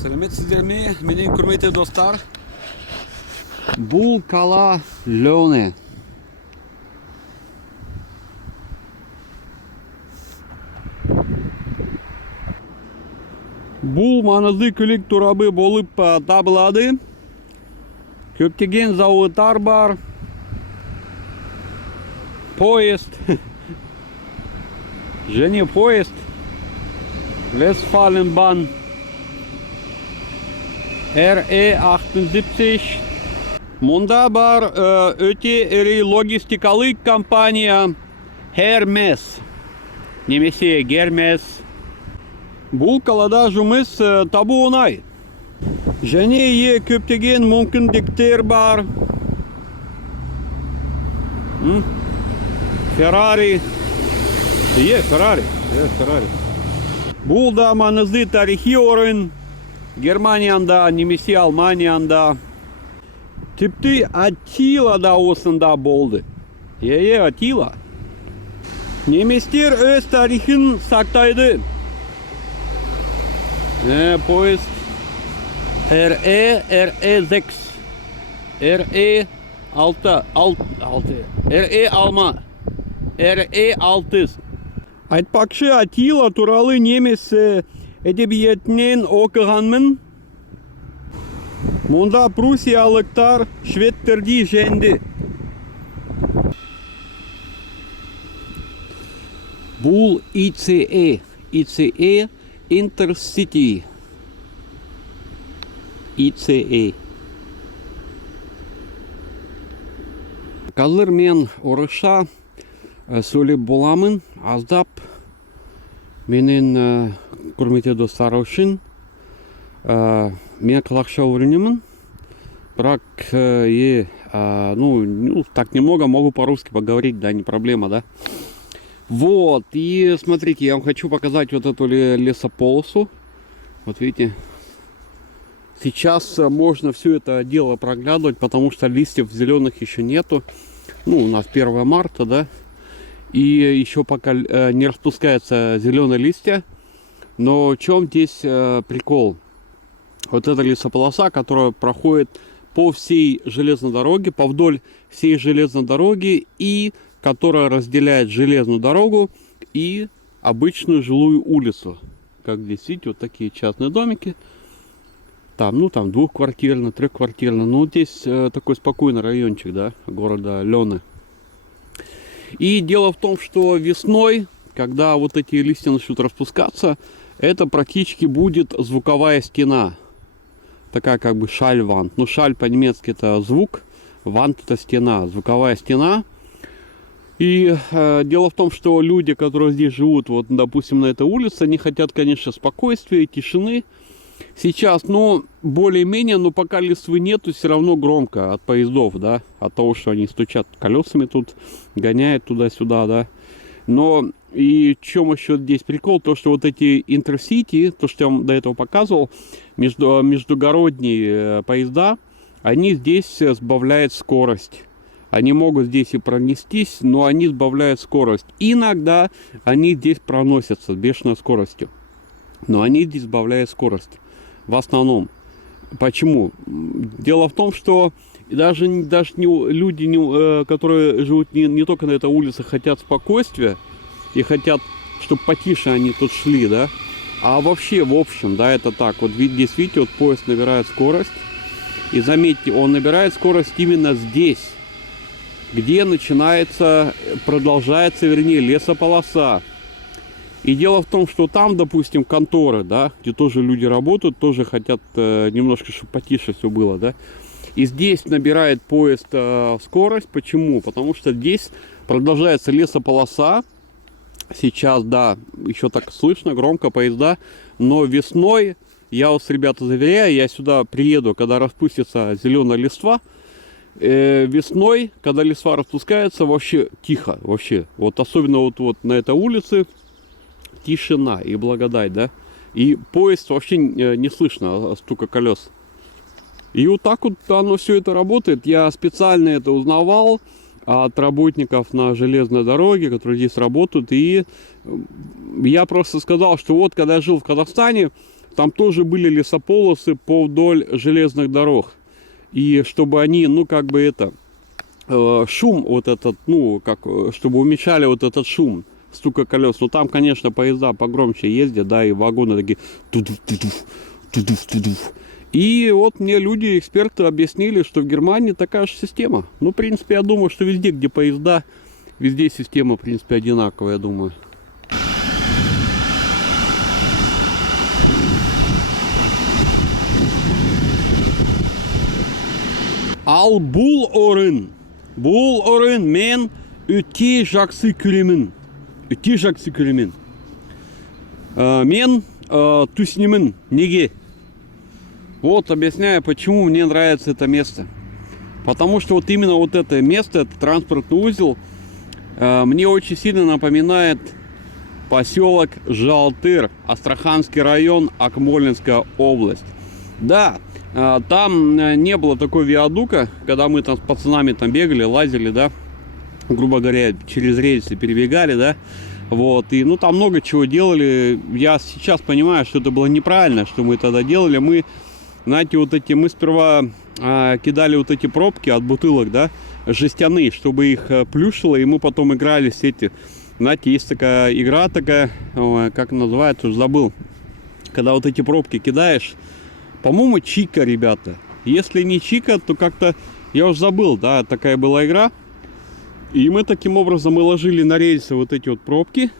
Сәлеметсіздерме, менің құрметті достар. Бұл қала Лёне. Бұл маңызды көлік торабы болып табылады. Көптеген зауыттар бар. Поезд. Және поезд. Westfalenbahn. RE78. Мұнда бар өте ірі логистикалық компания Hermes. Немесе Hermes. Бұл қалада жұмыс табу оңай. Және көптеген мүмкіндіктер бар. Ferrari. Ferrari. Бұл да маңызды тарихи орын. Германияда, немесе Алманияда. Тіпті Аттила да осында болды. Аттила. Неместер өз тарихын сақтайды. Поезд RE6. RE6. Айтпақшы, Аттила туралы неміс әдебиетінен оқығанмын. Мұнда пруссиялықтар шведтерді жеңді. Бұл ICE Intercity. ICE. Қазір мен орысша сөйлеп боламын, аздап. Менің құрметті достар үшін мен қазақша үйренемін. Бірақ так немного могу по-русски поговорить, да, не проблема, да. Вот, и смотрите, я вам хочу показать вот эту лесополосу. Вот видите, сейчас можно все это дело проглядывать, потому что листьев зеленых еще нету. У нас 1 марта, да. И еще пока не распускаются зеленые листья. Но в чем здесь прикол? Вот эта лесополоса, которая проходит по всей железной дороге, повдоль всей железной дороги, и которая разделяет железную дорогу и обычную жилую улицу. Как здесь видите, вот такие частные домики. Там двухквартирно, трехквартирно. Ну, здесь такой спокойный райончик, да, города Лёне. И дело в том, что весной, когда вот эти листья начнут распускаться, это практически будет звуковая стена. Такая как бы шальвант. Ну, шаль по-немецки это звук, вант это стена, звуковая стена. И дело в том, что люди, которые здесь живут, вот, допустим, на этой улице, они хотят, конечно, спокойствия, тишины. Сейчас, более-менее, но пока листвы нету, все равно громко от поездов, да, от того, что они стучат колесами тут, гоняют туда-сюда, да. Но и в чем еще здесь прикол, то, что вот эти интерсити, то, что я вам до этого показывал, междугородние поезда, они здесь сбавляют скорость. Они могут здесь и пронестись, но они сбавляют скорость. Иногда они здесь проносятся с бешеной скоростью, но они здесь сбавляют скорость. В основном. Почему? Дело в том, что даже люди, которые живут не только на этой улице, хотят спокойствия и хотят, чтобы потише они тут шли, да. А вообще, в общем, да, это так. Вот здесь, видите, вот поезд набирает скорость. И заметьте, он набирает скорость именно здесь, где продолжается лесополоса. И дело в том, что там, допустим, конторы, да, где тоже люди работают, тоже хотят немножко, чтобы потише все было, да. И здесь набирает поезд скорость. Почему? Потому что здесь продолжается лесополоса. Сейчас, да, еще так слышно, громко поезда. Но весной, я вас, ребята, заверяю, я сюда приеду, когда распустится зеленая листва. Весной, когда листва распускается, вообще тихо, вообще. Вот особенно вот на этой улице. Тишина и благодать, да. И поезд вообще не слышно стука колес. И вот так вот оно все это работает. Я специально это узнавал от работников на железной дороге, которые здесь работают. И я просто сказал, что вот когда я жил в Казахстане, там тоже были лесополосы вдоль железных дорог. И чтобы они, ну, как бы это, шум вот этот, ну, как, чтобы уменьшали вот этот шум стука колес. Ну, там, конечно, поезда погромче ездят, да, и вагоны такие тудуф-тудуф, тудуф-тудуф. И вот мне люди, эксперты объяснили, что в Германии такая же система. Ну, в принципе, я думаю, что везде, где поезда, везде система, в принципе, одинаковая, я думаю. Ал бул орын мен өте жақсы көремін. Өте жақсы көремін. Мен түснемін. Неге? Вот объясняю, почему мне нравится это место. Потому что вот именно вот это место, этот транспортный узел, мне очень сильно напоминает поселок Жалтыр, Астраханский район, Акмолинская область. Да, там не было такой виадука, когда мы там с пацанами там бегали, лазили, да, грубо говоря, через рельсы перебегали, да, вот, и, ну, там много чего делали. Я сейчас понимаю, что это было неправильно, что мы тогда делали. Мы, знаете, вот эти, мы сперва кидали вот эти пробки от бутылок, да, жестяные, чтобы их плюшило, и мы потом играли с эти, знаете, есть такая игра такая, как называется, уже забыл, когда вот эти пробки кидаешь, по-моему, чика, ребята. Если не чика, то как-то, я уже забыл, да, такая была игра. И мы таким образом мы ложили на рельсы вот эти вот пробки.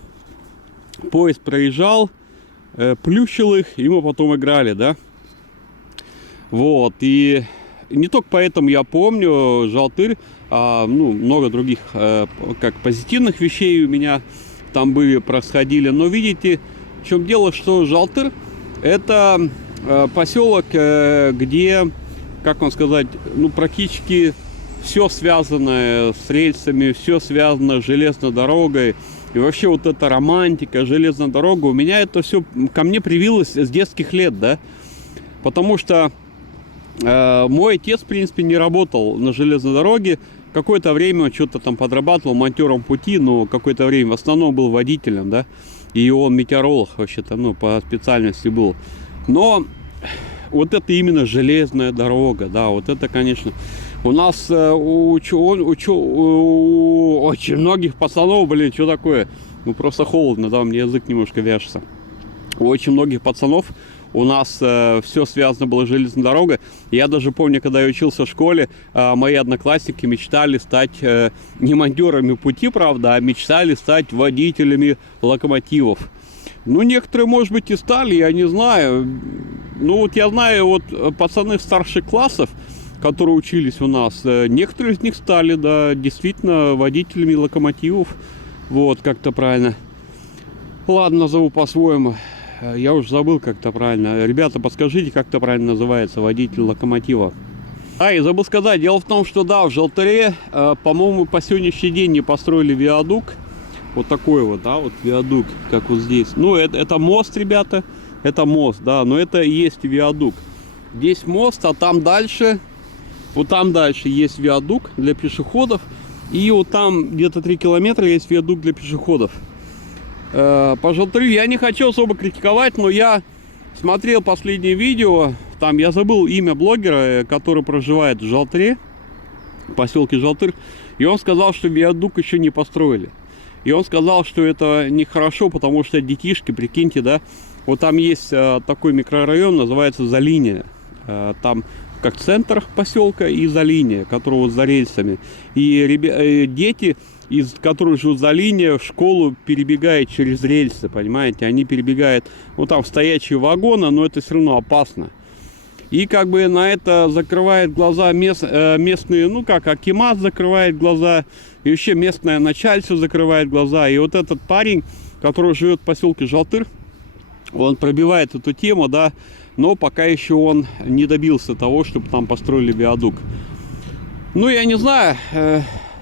Поезд проезжал, плющил их, и мы потом играли, да. Вот, и не только поэтому я помню Жалтырь, ну, много других, как позитивных вещей у меня там были, происходили. Но видите, в чем дело, что Жалтырь это поселок, где, как вам сказать, ну, практически все связано с рельсами, все связано с железной дорогой. И вообще вот эта романтика, железная дорога, у меня это все ко мне привилось с детских лет, да. Потому что мой отец, в принципе, не работал на железной дороге. Какое-то время он что-то там подрабатывал монтёром пути, но какое-то время в основном был водителем, да. И он метеоролог вообще-то, ну, по специальности был. Но вот это именно железная дорога, да, вот это, конечно, у нас очень многих пацанов, блин, что такое, ну, просто холодно, да, мне язык немножко вяжется. У очень многих пацанов у нас все связано было с железной дорогой. Я даже помню, когда я учился в школе, мои одноклассники мечтали стать не монтёрами пути, правда, а мечтали стать водителями локомотивов. Ну, некоторые, может быть, и стали, я не знаю. Ну, вот я знаю, вот пацаны старших классов, которые учились у нас, некоторые из них стали, да, действительно водителями локомотивов. Вот, как-то правильно. Ладно, назову по-своему. Я уже забыл, как-то правильно. Ребята, подскажите, как это правильно называется, водитель локомотива. А, и забыл сказать, дело в том, что, да, в Жалтыре, по-моему, по сегодняшний день не построили виадук. Вот такой вот, да, вот виадук, как вот здесь. Ну, это мост, ребята, это мост, да, но это и есть виадук. Здесь мост, а там дальше, вот там дальше есть виадук для пешеходов. И вот там где-то 3 километра есть виадук для пешеходов. По Жалтырю я не хочу особо критиковать, но я смотрел последнее видео. Там я забыл имя блогера, который проживает в Жалтыре, в поселке Жалтырь. И он сказал, что виадук еще не построили. И он сказал, что это нехорошо, потому что детишки, прикиньте, да, вот там есть такой микрорайон, называется Залиния. Там как центр поселка и Залиния, который вот за рельсами. И дети, которые живут за линией, в школу перебегают через рельсы, понимаете? Они перебегают, ну, там стоячие вагоны, но это все равно опасно. И как бы на это закрывает глаза местные, ну как, акимат закрывает глаза, и вообще местное начальство закрывает глаза. И вот этот парень, который живет в поселке Жалтыр, он пробивает эту тему, да, но пока еще он не добился того, чтобы там построили виадук. Ну, я не знаю,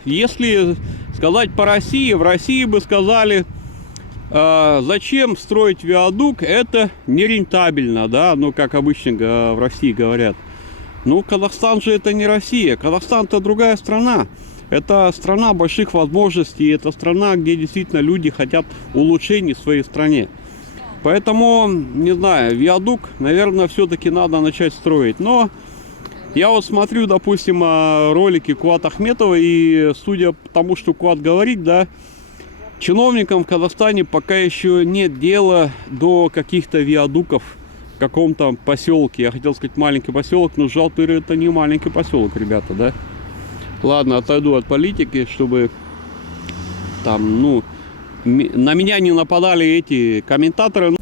если сказать по России, в России бы сказали, зачем строить виадук, это нерентабельно, да, ну, как обычно в России говорят. Ну, Казахстан же это не Россия, Казахстан это другая страна. Это страна больших возможностей, это страна, где действительно люди хотят улучшений в своей стране. Поэтому, не знаю, виадук, наверное, все-таки надо начать строить. Но я вот смотрю, допустим, ролики Куата Ахметова, и судя по тому, что Куат говорит, да, чиновникам в Казахстане пока еще нет дела до каких-то виадуков в каком-то поселке. Я хотел сказать маленький поселок, но Жалтыр это не маленький поселок, ребята, да. Ладно, отойду от политики, чтобы там, ну, на меня не нападали эти комментаторы.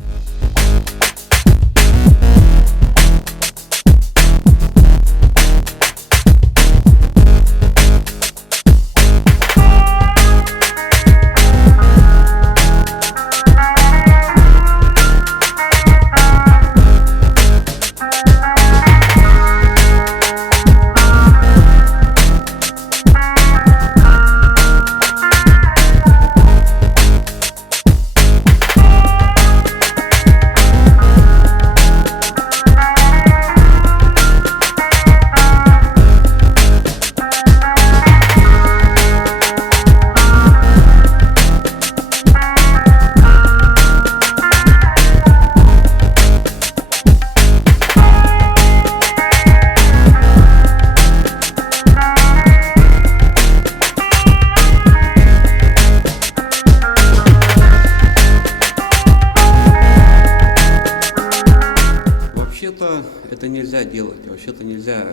Вообще-то это нельзя делать, вообще-то нельзя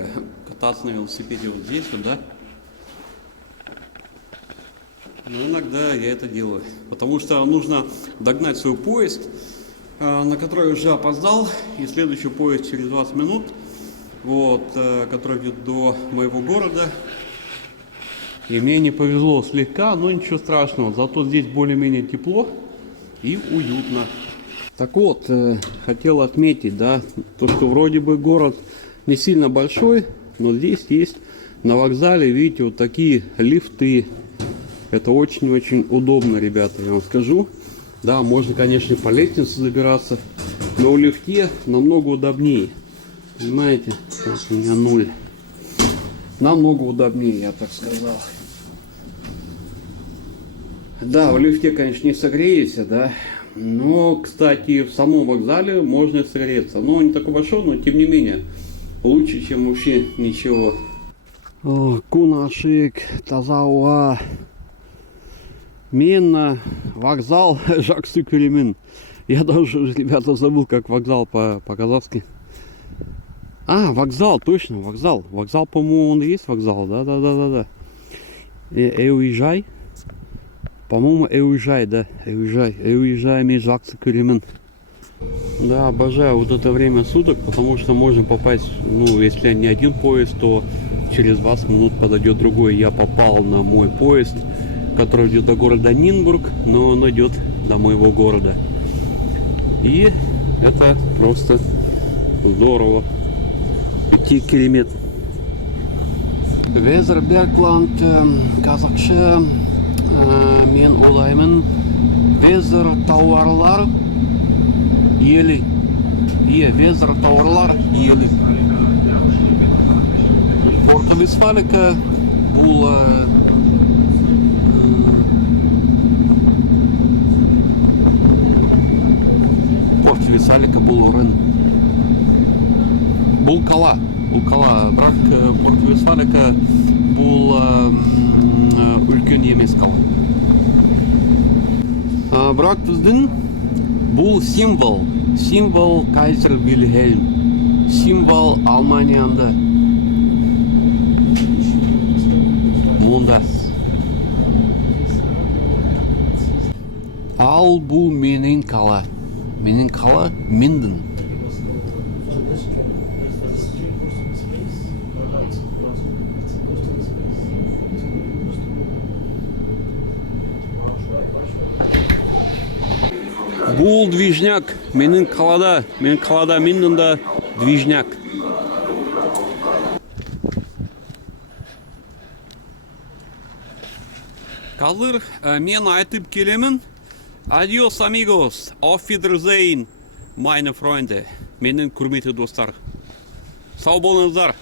кататься на велосипеде вот здесь вот, да. Но иногда я это делаю, потому что нужно догнать свой поезд, на который уже опоздал, и следующий поезд через 20 минут, вот, который идет до моего города. И мне не повезло слегка, но ничего страшного, зато здесь более-менее тепло и уютно. Так вот, хотел отметить, да, то, что вроде бы город не сильно большой, но здесь есть на вокзале, видите, вот такие лифты. Это очень-очень удобно, ребята, я вам скажу. Да, можно, конечно, по лестнице забираться, но в лифте намного удобнее. Понимаете? Вот у меня 0. Намного удобнее, я так сказал. Да, в лифте, конечно, не согреешься, да. Но, кстати, в самом вокзале можно согреться. Но он не такой большой, но тем не менее лучше, чем вообще ничего. Кунашик, тазауа. Мен вокзал Жаксы Кюремин. Я даже, ребята, забыл, как вокзал по-казахски. А, вокзал, точно, вокзал. Вокзал, по-моему, он и есть вокзал. Да. Уезжай. По-моему, уезжай, да, уезжай между Жаксы Кюремин. Да, обожаю вот это время суток, потому что можно попасть, ну, если не один поезд, то через 20 минут подойдет другой. Я попал на мой поезд, который идет до города Нинбург, но он идет до моего города. И это просто здорово. Идти километр. Везербергланд, казахша. Мен ойлаймын, везер тауарлар ели. Везер тауарлар ели. Порто-Вестфалика бұл Порто-Вестфалика бұл орын. Бұл қала. Бірақ Порто-Вестфалика бұл үлкен емес қала. Бірақ біздің бұл символ Кайзер Вильхельм, символ Алманияда. Монда. Ал бұл менің қала. Менің қала Минден. Бұл движняк, менің қалада Минденда движняк. Қазір мен айтып келемін. Adios amigos, auf Wiedersehen, meine Freunde. Менің құрметті достар. Сау болыңыздар.